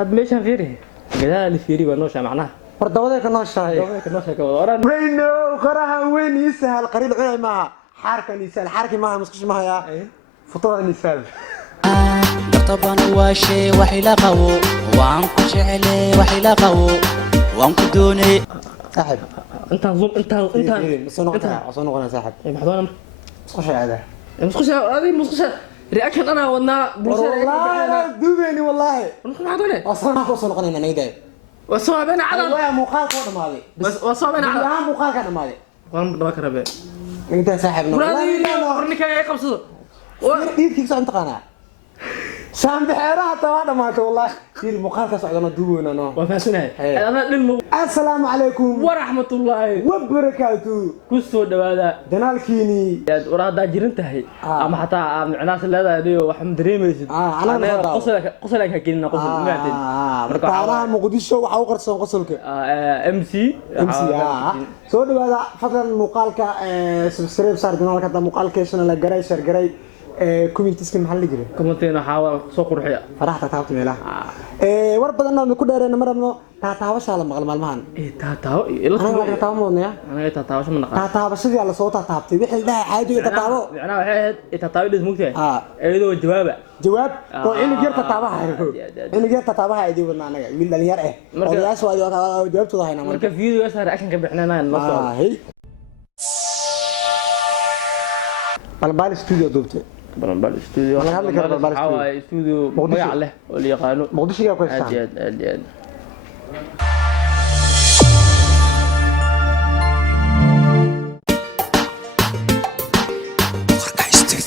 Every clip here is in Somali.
حد ماشي فيري قال فيري ونوشة معناها وردودك نوشة دوبك نوشة كوران وينو قراها وين يسهل قريل عيني معها حركة يسهل حركة معها مسكش معها يا فطور يسهل طبعا واشي وحي لقو وعنكو شعلي وحي لقو وعنكو دوني صاحب انت نظم انت صنوقنا صاحب اي محضونا مسكش هذا مسخش هذه مسخش رياكشن انا ودنا والله دوبيني والله نحن معدونه اصلا صنوقنا نيداي وصوبنا على والله مقال كود مالي بس وصوبنا على ها مقال كان مالي قام بكره به انت صاحبنا والله ورنيك يا قبصه ديدك سو انت قانا سام بحيرها طبعا ما والله في المقال كسعدنا دوبنا نو وفاسناي انا للمو السلام عليكم ورحمه الله وبركاته كسو دواada دنالكيني waraada jirintahay ama xataa macnaas leedahay wax madreemaysid qosolka gelina qosol maadin marka muqdisho waxa uu qarsoon qosolka MC soo dhawaada fadlan muuqaalka subscribe saar danaalka ta muuqaalkeena la garay share garay كومنتيسك محل جري كومنتينا حاول سوق روحيا فرحت تعبت ميلها ور بدنا نكون دارنا مرنا تاتاوش على مالمهان تاتاو انا تاتاومونيا انا تاتاوش من نقا تاتاوشدي على صوت تاتابتي وخي لا عادي تاتاو انا waxay tataaway ismugtay eedo jawaab oo in jeer tataabaha in jeer tataabaha ay diiwadna anaga wiil dhalinyar ah odayaashu waa jawaabtooda hayna marka video saar action ka bixinayna la soo balbal studio dubtay balbal studio انا هذا كان balbal studio magac leh oo la yaqaano muqdisho ka qoysan aad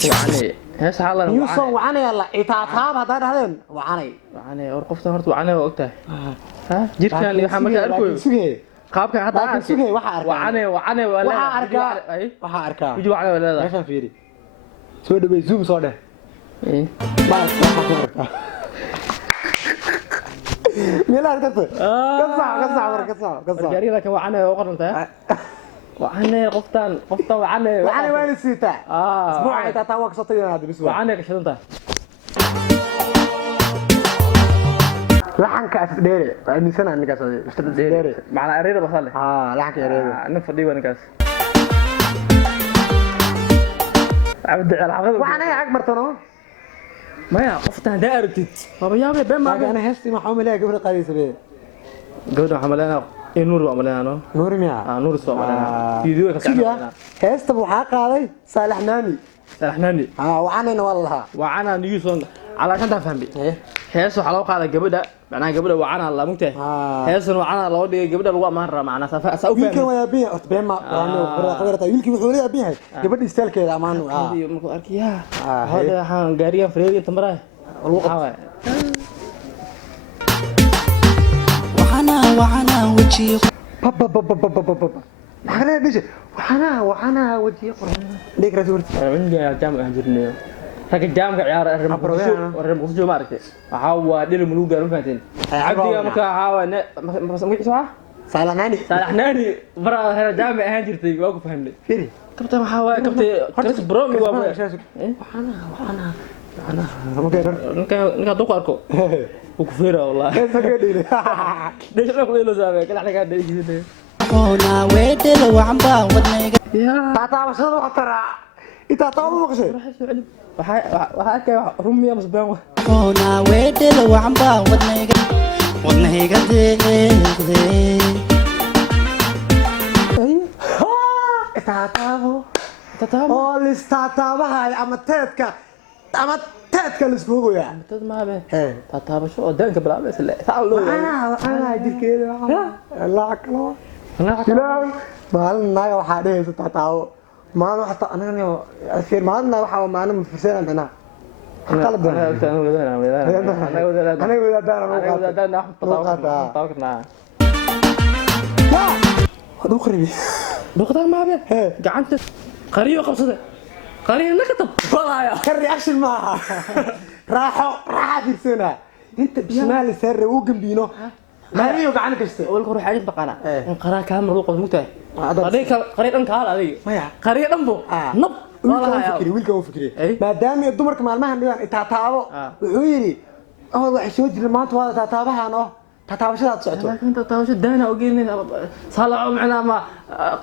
يعني هس حالا يوسف وعنا يلا اتعاب هذا هذين وعنا ورقفت هرت وعنا وقتها ها جيركان اللي محمد اركو qaabka hada arkay waxaan waxa arkaa wiji waxaan walaada meesha fiiri soo dhaway zoom soo dheh bas waxa ku arkaa meel arkay ka sax gaariga ka waxaan oo qoranta waxaan qoftan waxaan waan siita isbuuca inta taa waqsatay hada biswa waxaan ka shadanta لحنك أفداري إنسان عندك أصلا أفداري معنا أريد بصلي لحنك أريد نفضي وأنا كاس عبد العقد وأنا يا أكبر تنو ما يا قفتها دائرتي طب يا بيه ما أنا هستي ما حومي لها قبل قريس بيه قبل حملنا نور وعملنا نور ميا نور سو عملنا فيديو كذا هست أبو حاق هذا صالح ناني وأنا والله وأنا نيوسون على كنت أفهم بيه hees waxa loo qaaday gabadha macnaha gabadha wacana la mugtay heesan wacana loo dhigay gabadha lagu amaan raba macnaha safa u fahmay wiilkan waa biin ortbeema qodata wiilkii wuxuu leeyahay biin gabadha isteelkeeda amaan markuu arkiya hada waxaan gaariga freed inta maray lagu qabay وحنا وجهي maxaa dhashay waxana wajiga qoran dhig rasuul عندي jaamac jirnay rag jaamka ciyaar muqdisho ma aragtay waxa waa dhil muluug gaar u faanteen abdiga marka waxa waa salaxnaani bara heer jaamac ahaan jirtay waa ku fahamnay firi kabta waxa waa kabta Chris Brown waa waxana ninka doo arko ku fiira wallahi deesha ku ilo saabay kala xaga deesha هنا ويدل وعنبا ودنيga tata wasada wax tara inta taw maqshay waxa rumiya masbaan هنا ويدل وعنبا ودنيga deeqday tataabo oo listaataabaha ama teedka lisbuugoya tad ma baa tataabasho oo daanka bilaabay isla taal loo ana jirkeeda Allah kala maalin naga waxaa dhehaysa tataabo maalin waxa anaga fiir maalin waxa maalin mufirsan ana qalad هذا خربي بقدر ما به قعدت قريه قبصده قريه نكتب والله يا كرياكشن معها راحه في سنه انت بشمال سر وجنبينو قريه وقعنا كشته اول روح عايز بقانا ان قرا كامل وقف متى قريه دن كال ادي قريه دنبو نب والله ويلكم فكري ما دام دمرك مالمها ديان تاتاabo wuxuu yiri أول واحد شو جري ما توه تتابعها أنا تتابعها تسعته لكن انت تاوش دهنا وقيلني صالح معنا ما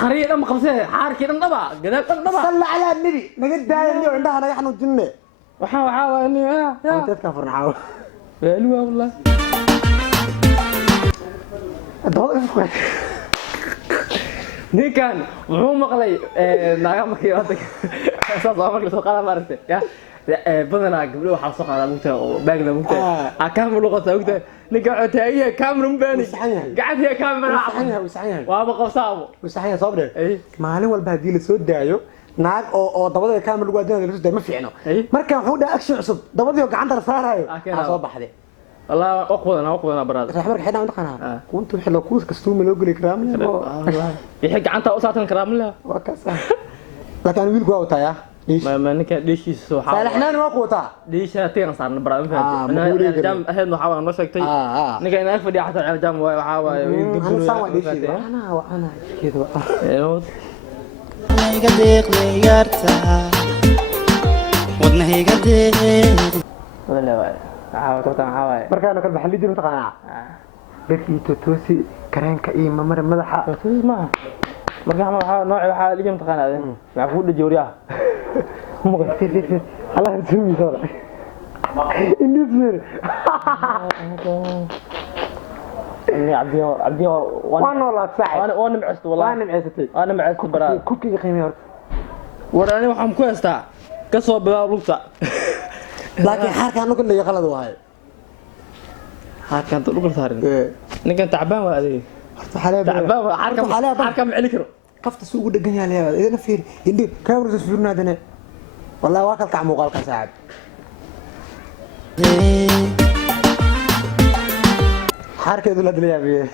قريه ما خمسه حاركي نضبا قدام نضبا صلى على النبي نقد داير عندها نحن الجنة وحاول اني يا أنت تكفر نحاول حلوه والله ninkan wuxuu maqlay naga markii wadanka soo maqlay soo qala maartay ya badanaa gabdho waxa soo qaadaa mugta oo baagda mugta kaamir luqada mugta ninka codaya kaamir mbaani gacadhiya kaamir waa qabsaabo وسحيا صبر maalin walba hadii la soo daayo naag oo dabada kaamir lagu adeeyo la soo daayo ma fiicno marka wuxuu dhahay action cusub dabadii gacanta la saarayo soo baxday والله أقوى براد. راح مرك حدا مدقنا. كنتوا حلو كوس كستوم لو قولي كرام لا. والله. يحق عنتا أصلا كرام لا. وكسر. لكن ويل قوة يا. ما نك ليش يسوى. فالحنا ما قوة. ليش تين صار نبرد فهمت. أنا الجام أهل نحاول نشكتي. نك أنا أعرف دي حتى على الجام وحاول. أنا سامع ليش. أنا كذا. wadnahayga deeqdeeyaarta wadnahayga deeq ولا عاود كنت عاود markaan kala baxay lidin taqaana dadkii toosi kareenka iyo mamar madaxa toosi ma markaan waxa nooc waxa lidin taqaana ma ku dhajooriya Allah tuumi soo indismir اني عبدي وانا والله صاحب وانا معست والله انا معست برا كوكي قيمه هور وراني waxaan ku heestaa ka soo bilaab lugta laakiin xarkaan lagu leeyahay qalad waay xarkaan lagu saarin ninkan tacbaan waa adeey tacbaan xarkaan ma celi karo qafta soo ugu dhagan yahay idina fiir indhi kaamira fiirnaadana wallahi waa kalka muuqaalka saacad حركة ولا دليابية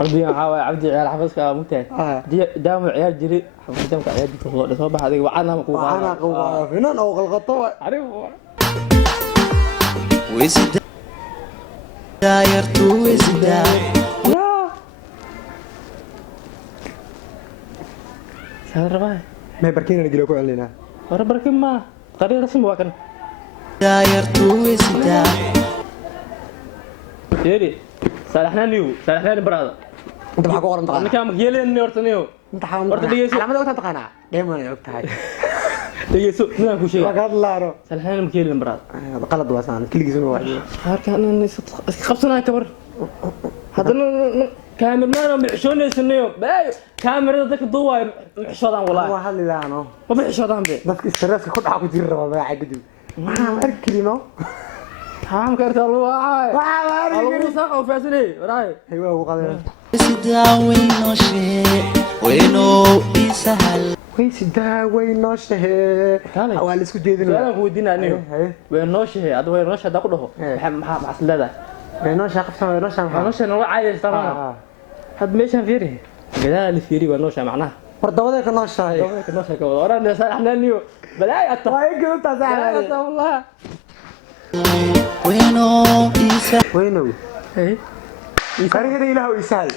عبدي عيال حفظك ممتاز دام عيال جري حفظ دامك عيال جري صباح هذيك وعنا مقوقا وعنا قوقا فينان أو غلطة عارف ويسد دايرتو ويسد سهر باي ما يبركينا نجيلو كو علينا ورا بركين ما قرير رسم واكن دايرتو ويسد يدي صالحنا برادا انت maxaa ku qoran taqaan ninka magyeelin hortaniyo inta xawan horta dhigeyso calaamada wata taqaana dheeman ay ogtahay dhigeyso ninka ku sheegay waqad laaro صالحنا magyeelin برادا qalad waasan kiligiisuna waa harkaan qabsanaa kabar hadana كاميرمان محشونيسنيو باي كاميرا dadka duway maxshoodaan walaa waa halilaano ma maxshoodaan be dadka stress ku dhaca ku jira raba baa gudub waxaan arkirino haam karta waa waa saaqo faasili waraay haywa ugu qaday sidaa weyno shee weyno isahal way sidaa weyno shee waa la isku jeedinaa waan ku weydiinaaniyo weyno shee ad weyno shee ku dhaho maxaa maslada weyno shee qabsan weyno shee weyno shee noo caayistaan had meeshan fiiri gadaal fiiri weyno shee macnaha wardawada ka noo shaay dawada ka noo shee ka wada oran saxnaaniyo balaay atta way gudubta saxnaaniyo والله weyno isa weyno hey kariga ilaahu isaal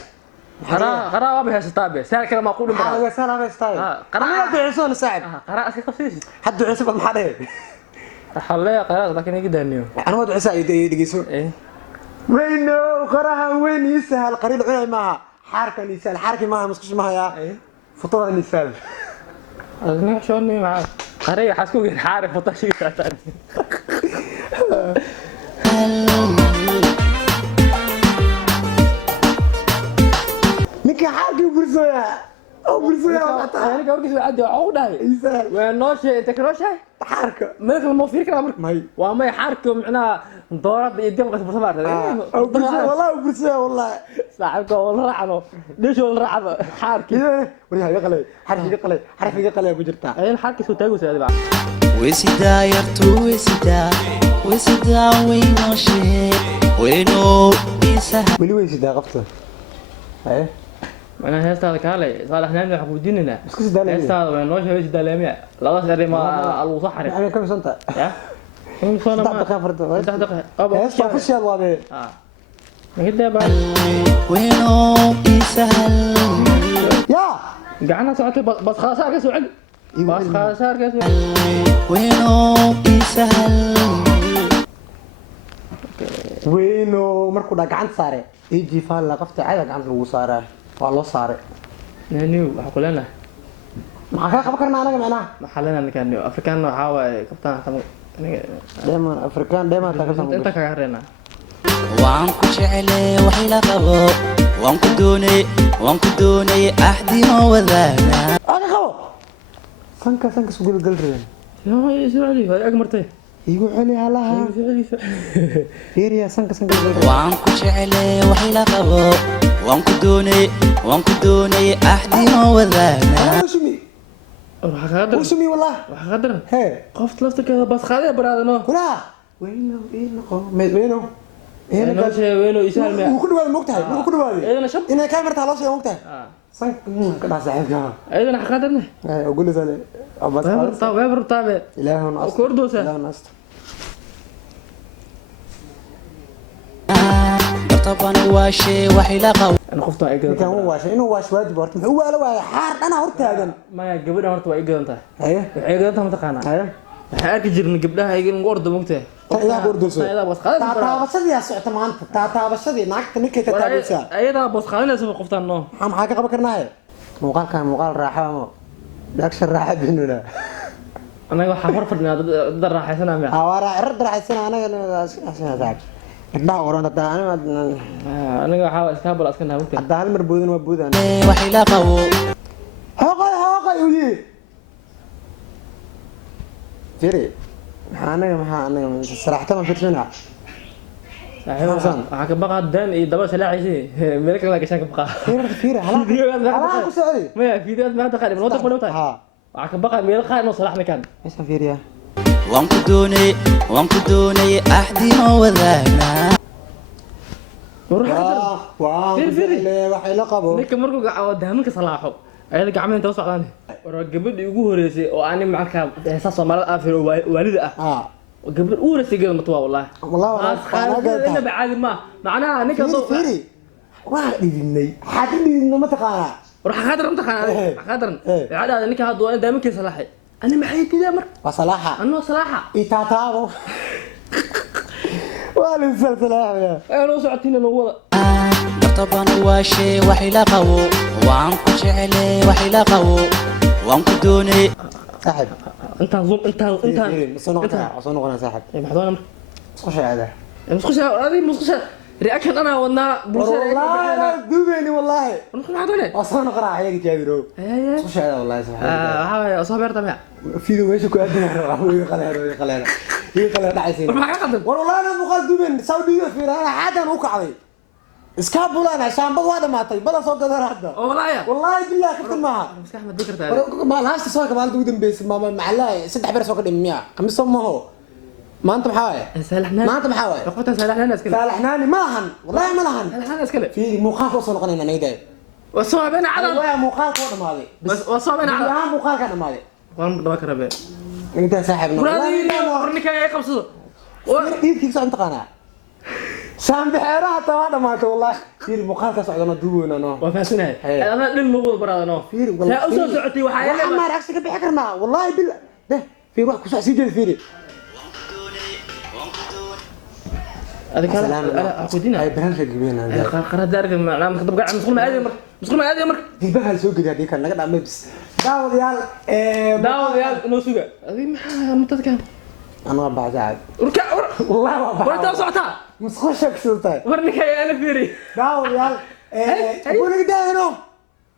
قرا وابه هستابه سال كلام اقول مرة هذا سلام استاي قرا دعسون ساعد قرا اسك قفيس حد عصب ما حدا حليه قرا لكن يقدرنيو انا ما دعسا يدقيسون ايه وينو قراها وين يسهل قريب عيني معها حركه يسهل حركه معها مسكش معها يا فطور يسهل انا شلوني معك قريه حاسكو حارف وطشي ثاني ninka xaalkii bursoya oo bursoya انا كوركيس عندي عقده يسهل وين نوشي انت كنوشي حركه ملك الموفير كلام مرك ماي وما حركه معناها ضرب يديم قسم بصبار والله برسويا والله صاحبك والله رعبه ليش والله رعبه حركه وريها يقلي حرف يقلي ku jirta اين حركه سو تاغو سيدي بقى wisidaa yartu wisidaa weyno shee weyno isahal weli way sidaa qabta ايه انا هسه كالي صالحنا نحن حكوديننا اسكو سدا ليه هسه وين نوش هيس دالمي لا سري ما الو صحري يعني كم سنه يا كم سنه ما دقيقه دقيقه ابا فشل وابي كده بقى weyno isahal يا قعنا ساعتين بس خلاص صار كسوعد بس خلاص صار كسوعد weyno isahal weyno markuu dha gacanta saare eji faal la qabtay caada gacanta lagu saaraa waa loo saaray nani waxa ku leenahay maxaa ka qaban karnaa anaga macnaha maxaa leenahay ninkan afrikaan waxa waaye kabtaan tan deeman afrikaan deeman ta ka inta ka hareena waan ku jeclay wax ila qabo waan ku doonay ahdi ma wadaaga aga qabo sanka sugu galreen yoo Israeli way ag martay igu xili halaha fiiriya sanka galreen waan ku jeclay wax ila qabo waan ku doonay ahdi ma wadaaga وشمي والله وحقدر هي قفت لفتك بس خالي برادنا كلها وينو هنا وينو يسال ما وكل واحد مقتهي كل واحد انا شب انا كاميرا على شيء مقتهي صنك كذا صاحبك ايضا حقدرنا اقول له ثاني طب ويبر طابع الهنا اصلا كردوسه الهنا اصلا طبعا واشي وحيلا قو انا خفت ايقظ كان هو واش انه واش واجب ورت هو لا حار انا هرتاغن ما قبل هرت واي قدنتا ايوه ايقظتها ما تقانا ايوه waxaa arki jirnay gabdhaha ay in qordo mugtay ayaa qordoso ayada bas qaad taabashadii yaa socota maanta taabashadii naagta ninkay ka taabisa ayada bas qaadinaysa qoftaan no maxaa ka qaban karnaa muuqaal raaxo ama dakshan raaxo binuna anaga waxa hor fadhinaa dad raaxaysanaa ma awara raaxaysanaa anaga asaac indhaha oran aniga waxa iska bal aska naamugtay hadda hal mar boodin waa boodaan وحيلا قو hooqay u yii firi anaga saraxta ma firsana waxa ka baqa dan iyo daba salaaxaysi meel kale gashan ka baqa firi hala ku socdi ma fiidiyood ma hadda qaadin wada qolowta waxa ka baqa meel qaad no salaxna kan isma firiya waan ku doonay ahdi ma wadaaga waxay la qabo ninka markuu gacawo daamanka salaaxo ayada gacmaha inta socdaan war gabadhii ugu horeysay oo aan markaa heesa Soomaaliyeed afir oo waalida ah gabadh ugu horeysay gabadh matwa wallahi wallahi baadi ma macnaha ninka soo firi waa dhidinay xadidina ma taqaana war xaqadar ma taqaana xaqadar yaada ninka hadda waa daamanka salaaxay ana maxay tidaa mar waa salaaxa anoo salaaxa itaataabo waa la salsalaaxaya ayuu socotina noo wada طبعا واشي وحيلا قو وان ku jeclay وحيلا قو وان ku doonay صاحب انت زوم انت صنوقنا صاحب محضونا مسخش هذا هذه مسخش رياكشن انا ودنا والله دوبني والله نروح محضونا اصلا قرا حياك جابرو مسخش هذا والله سبحان الله اصابر تمام في ويش كو ادنا قليل دحيسين والله انا مقال دوبن سعوديه في حدا وكعدي اسكابولان عشان بضوا دماتي بلا سو قدر هدا والله بالله كنت معها مسك احمد ذكرت ما لهاش سو كمان دودن بيس ما معلا صدح بير سو كدميا خمس ما هو ما انت محاوي سالحنا ما انت محاوي اخوتنا سالحنا ناس كده سالحناني ما لهن والله ما لهن سالحنا ناس كده في مخاف وصل قنينا نيدا وصوبنا على والله مخاف ولا مالي بس وصوبنا على مخاف كان مالي والله بكره بيه انت صاحبنا والله ورنيك يا قبصه ايدك سو انت قناه سام بحيرها تمام ما والله فير مقالك سعودنا دوبنا نو وفاسنها انا دين مو برادنا فير لا اسو سعودي وحايا ما راكش كبخ كرنا والله بالله ده في واحد كسو سيجل فيري هذيك انا اخذينا اي برنامج جبينا قرا دارك معنا مخدم قاعد مسخول ما ادي مر دي بقى سوق دي كان نقد عم بس داود يال نو سوق هذه متى كان انا بعد عاد ركع والله ما ورت صعتها مسخوشك سلطان ورنيك يا انا فيري داود يال قول لك ده هنا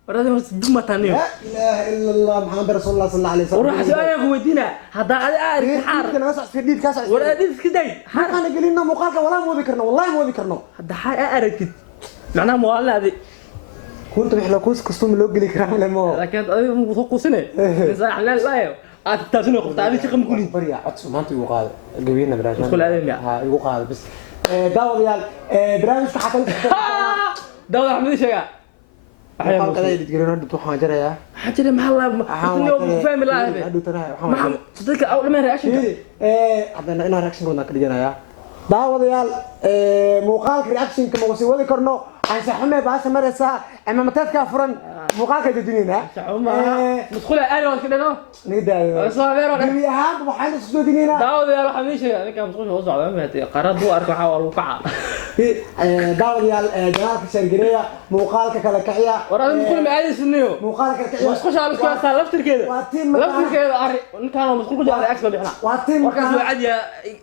ورادي مس دم تانيو لا اله الا الله محمد رسول الله صلى الله عليه وسلم وروح سؤال ودينا هذا عارف حار كنا نسع في ديد كاس ولا ديد كداي حار انا قلنا مقالك ولا مو ذكرنا والله مو ذكرنا هذا حار اركت معناها موالله هذه كنت محلكوس كستوم لو قلي كرام لما لكن انا مفقوسنه صح لا لا تاسنو قفت هذه شقم كلي بريا عطس ما انت يقال قبينا براشان كل هذا ها يقال بس داود يال برامج حتى داود احمد شيغا waxaan qaday digirino dhibto waxaan jarayaa حاجه ما الله فاهم الله haduu tarahay ما صدق او لما رياكشن hadana ina reaction kuna ka dhiganayaa daawadayaal muuqaalka reaction kama wasi wadi karno aan saxumay baasha maraysa ama mataadka furan muuqaalka dadinina مسخولة أنا وكذا نو نقدر صابر أنا دي هاد وحنا سودينينا داود يا حميشة أنا كان مسخولة وضع عمتي قرارات بو أركو حاول وقع داوديال جنالك شرقية موقالك كلا كحية ورا مسخولة معايا سنيو موقالك كحية مسخولة على مسخولة صار لفتر كذا لفتر كذا كانوا مسخولة جاري أكثر بيحنا واتيم وكان عادي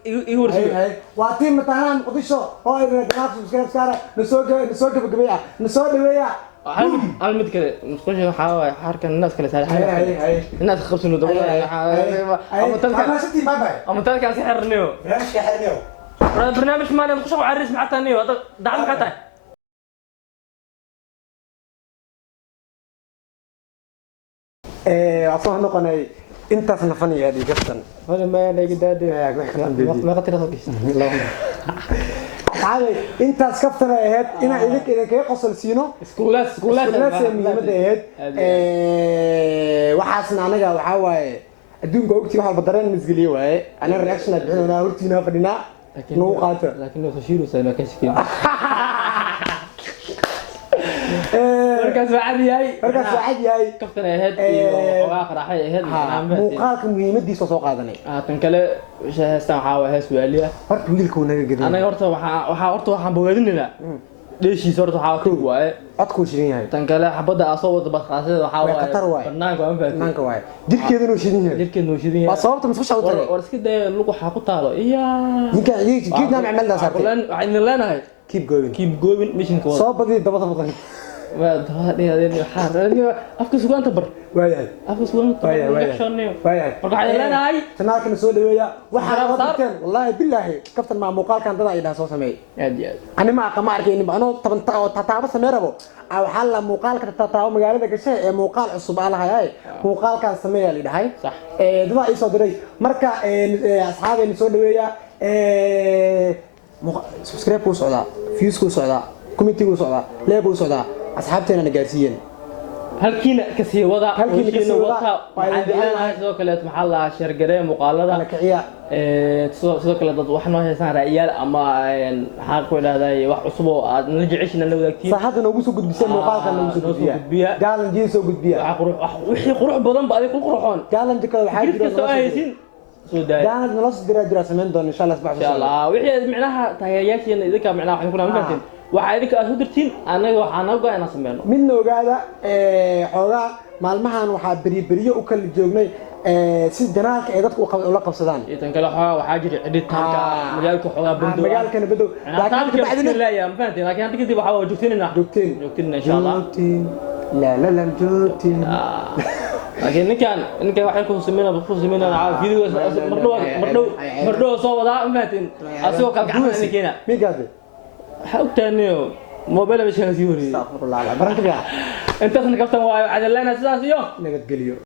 يورسي واتيم مثلا قديشو هاي جنالك مسخولة سكارة نسوق بقبيعة نسوق بقبيعة المد كذا مسخولة حاول حركة الناس كلا سهل الناس خبصوا إنه دولة أما تلك كان سحر نيو برنامج ما نخش على الرسم حتى نيو دعم حتى أصلا نقني أنت صنفني هذه قصة هذا ما لا يقدر ما قتل صدق عادي أنت سكفتنا هاد أنا إذا كي قصل سينو سكولات ميمة هاد وحاسنا أنا وحاوي الدون قوتي وحال بدرين مسجلي وعي أنا الرياكشن الحين أنا ورتينا فدينا نوقاته لكنه تشيله سنة كشكين مركز عادي هاي كفتنا هاد وآخر حي هاد موقعك مهمة دي سوق هذا تنكله شهستان حاوي هاي سؤالية هرت ويلك ونجا أنا وحا بوجدني ليش يصير حاكم واي أتكو شيرين هاي تنكله حبدا أصوت بس خاصة وحاول برنامج واي ديك كده نوشيدين بصوت مش على طريق ورسكت ده لقوا حاكو تالو إياه يمكن جيد نعم عملنا صار عين لنا هاي keep going مش نكون صوب بدي دبض ما هذه حار أفكر سوون تبر وياي أفكر سوون تبر وياي رجع لنا هاي تناك نسول ويا وحرام والله بالله كفتن مع مقال كان ضنا إذا سو سمي أنا ما أقمار كيني بأنه طبعا تتابع سميربو أو حلا مقال كتتابع مقالة كشيء مقال عصب على هاي مقال كان سمير اللي هاي صح دوا يصدري مركا أصحابي نسول ويا سبسكرايب كو سودا فيوز كو سودا كومنتي كو سودا لايك كو سودا أصحابتنا نجارسيين halkiina kasii wada halkiina waxaan dilaanahay sidoo kale maxaa shirgare muuqaalada kiciya sidoo kale dad wax noo heesan raa'iyaal ama maxaa ku ilaaday wax cusub oo aad la jeceshin la wadaagtiin saxada noogu soo gudbisay muuqaalka noogu soo gudbiya gaalan jii soo gudbiya wixii qurux badan ba adiga ku qurxoon gaalan jikada waxaa jira soo haysin soo daay gaalan nolos dira sameyn doon insha Allah insha Allah wixii macnaha taageerayaashiina idinka macnaha waxaan ku naamin waxa idinka aad u dirtiin anaga waxaan ogaa inaan sameeyno midna ogaada xoogaa maalmahan waxa bariyo u kala joognay si janaalka ay dadku ula qabsadaan intan kale waxa jira ciditaanka magaalka xoogaa bando magaalkana bado laakiin bacdina la yaam faanti laakiin hadda kadib waxa joogtiin insha Allah la joogtiin laakiin ninkan waxay ku sameeyaan video mardo soo wada faantin asoo kala gacan ninkeena migaade حاولتني موبايل مش هسيوري استغفر الله العظيم بركة انت اصلا كفتن واي عدل لنا اساس يوم نقد قليو